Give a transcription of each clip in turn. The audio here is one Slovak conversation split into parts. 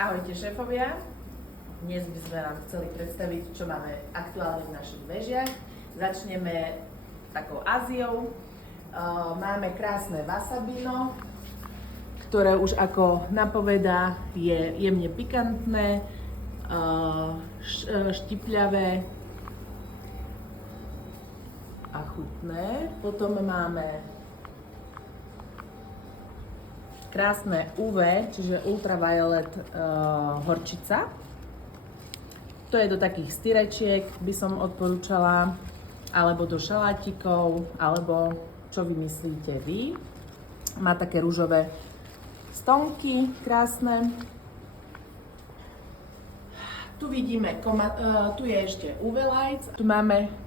Ahojte šéfovia, dnes by sme vám chceli predstaviť, čo máme aktuálne v našich vežiach. Začneme takou Áziou. Máme krásne wasabino, ktoré už ako napovedá je jemne pikantné, štipľavé a chutné. Potom máme krásne UV, čiže ultraviolet horčica. To je do takých styrečiek, by som odporúčala, alebo do šalátikov, alebo čo vymyslíte vy. Má také ružové stonky, krásne. Tu vidíme, tu je ešte UV lights.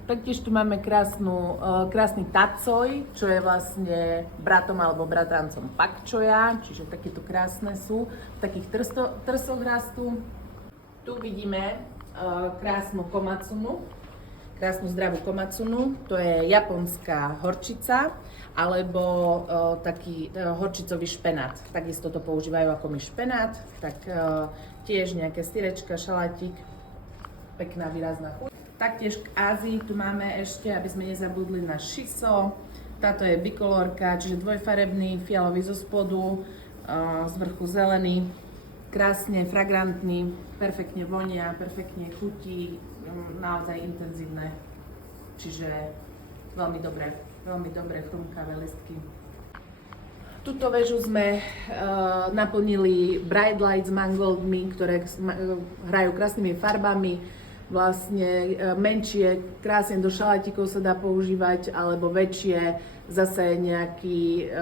Taktiež tu máme krásny tacoj, čo je vlastne bratom alebo bratrancom pak choya, čiže takéto krásne sú. V takých trsoch rastú. Tu vidíme krásnu komatsunu, krásnu zdravú komatsunu. To je japonská horčica, alebo taký horčicový špenát. Takisto to používajú ako my špenát, tak tiež nejaké styrečka, šalátik, pekná výrazná chuť. Taktiež k Ázii tu máme ešte, aby sme nezabudli na shiso. Táto je bikolórka, čiže dvojfarebný, fialový zo spodu, z vrchu zelený. Krásne fragrantný, perfektne vonia, perfektne chutí, naozaj intenzívne. Čiže veľmi dobré chrumkavé listky. Tuto väžu sme naplnili Bright Lights Mangoldmi, ktoré hrajú krásnymi farbami. Vlastne menšie, krásne do šalátikov sa dá používať, alebo väčšie zase nejaký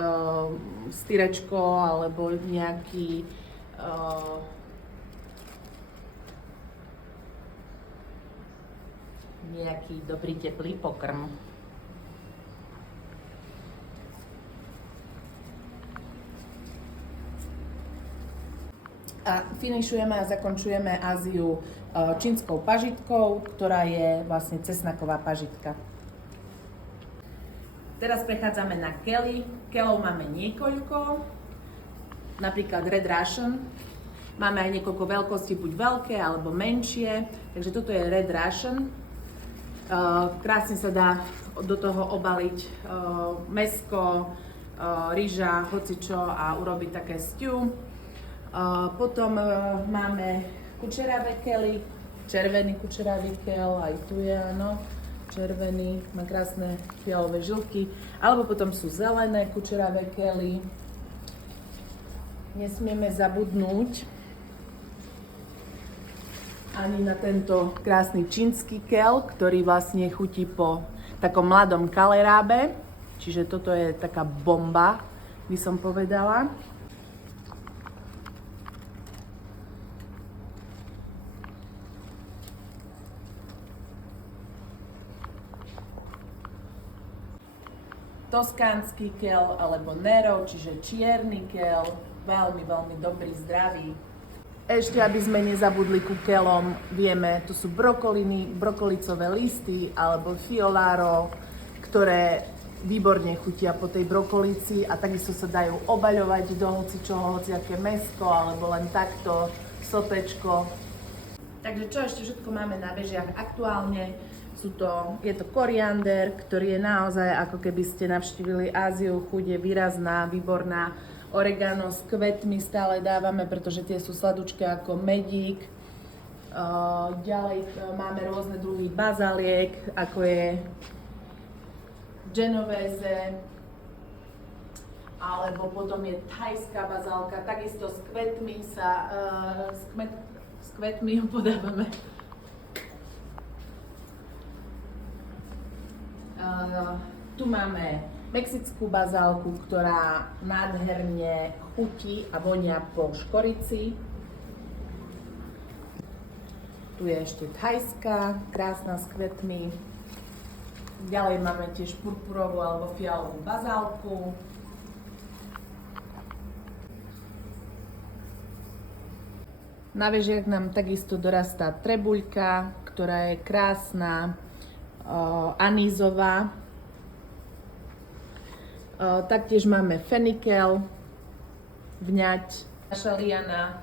styrečko, alebo nejaký dobrý teplý pokrm. A finišujeme a zakončujeme Áziu čínskou pažitkou, ktorá je vlastne cesnaková pažitka. Teraz prechádzame na kely. Kelov máme niekoľko, napríklad Red Russian. Máme aj niekoľko veľkostí, buď veľké alebo menšie, takže toto je Red Russian. Krásne sa dá do toho obaliť mäsko, ryža, hocičo a urobiť také stew. Potom máme kučeravé kely, červený kučeravý kel, aj tu je, áno, červený, má krásne fialové žilky, alebo potom sú zelené kučeravé kely. Nesmieme zabudnúť ani na tento krásny čínsky kel, ktorý vlastne chutí po takom mladom kalerábe, čiže toto je taká bomba, by som povedala. Toskánsky kel alebo Nero, čiže čierny kel, veľmi dobrý, zdravý. Ešte, aby sme nezabudli ku kelom, vieme, tu sú brokolicové listy alebo fiolaro, ktoré výborne chutia po tej brokolici a takisto sa dajú obaľovať do hocičoho, hociaké mäsko alebo len takto sotečko. Takže čo ešte všetko máme na vežiach aktuálne? Je to koriander, ktorý je naozaj, ako keby ste navštívili Áziu, chuť je výrazná, výborná. Oregano s kvetmi stále dávame, pretože tie sú sladučké ako medík. Ďalej máme rôzne druhy bazaliek, ako je genovese, alebo potom je thajská bazálka, takisto s kvetmi s kvetmi ho podávame. Tu máme mexickú bazálku, ktorá nádherne chutí a vonia po škorici. Tu je ešte thajská, krásna s kvetmi. Ďalej máme tiež purpurovú alebo fialovú bazálku. Na vežiach nám takisto dorastá trebuľka, ktorá je krásna, anízová. Taktiež máme fenikel, vňať, naša liana,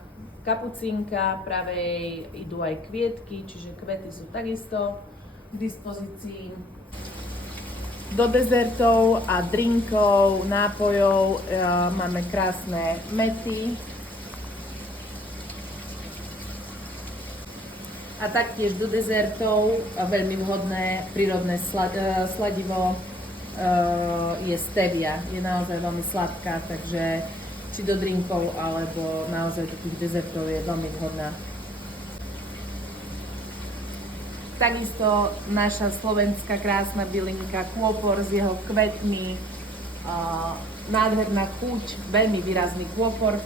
kapucínka, pravej idú aj kvietky, čiže kvety sú takisto k dispozícii. Do dezertov a drinkov, nápojov máme krásne mety. A taktiež do dezertov veľmi vhodné prírodné sladivo je stevia. Je naozaj veľmi sladká, takže či do drinkov alebo naozaj do tých dezertov je veľmi vhodná. Takisto naša slovenská krásna bylinka kôpor s jeho kvetmi, nádherná chuť, veľmi výrazný kôpor.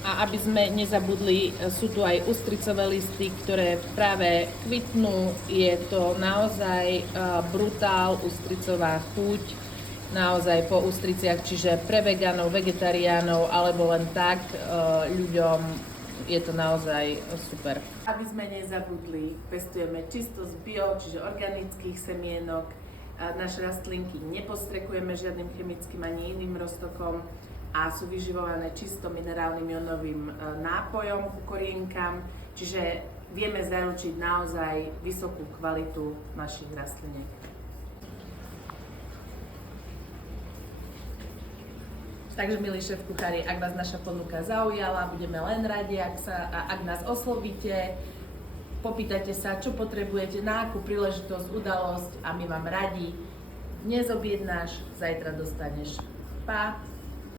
A aby sme nezabudli, sú tu aj ústricové listy, ktoré práve kvitnú. Je to naozaj brutál ústricová chuť, naozaj po ústriciach, čiže pre vegánov, vegetariánov alebo len tak ľuďom je to naozaj super. Aby sme nezabudli, pestujeme čisto z bio, čiže organických semienok. Naše rastlinky nepostrekujeme žiadnym chemickým ani iným roztokom a sú vyživované čisto minerálnym jónovým nápojom ku korienkam, čiže vieme zaručiť naozaj vysokú kvalitu našich rastliniek. Takže, milí šéf kuchári, ak vás naša ponuka zaujala, budeme len radi, ak nás oslovíte, popýtate sa, čo potrebujete, na akú príležitosť, udalosť a my vám radi. Dnes objednáš, zajtra dostaneš. Pa!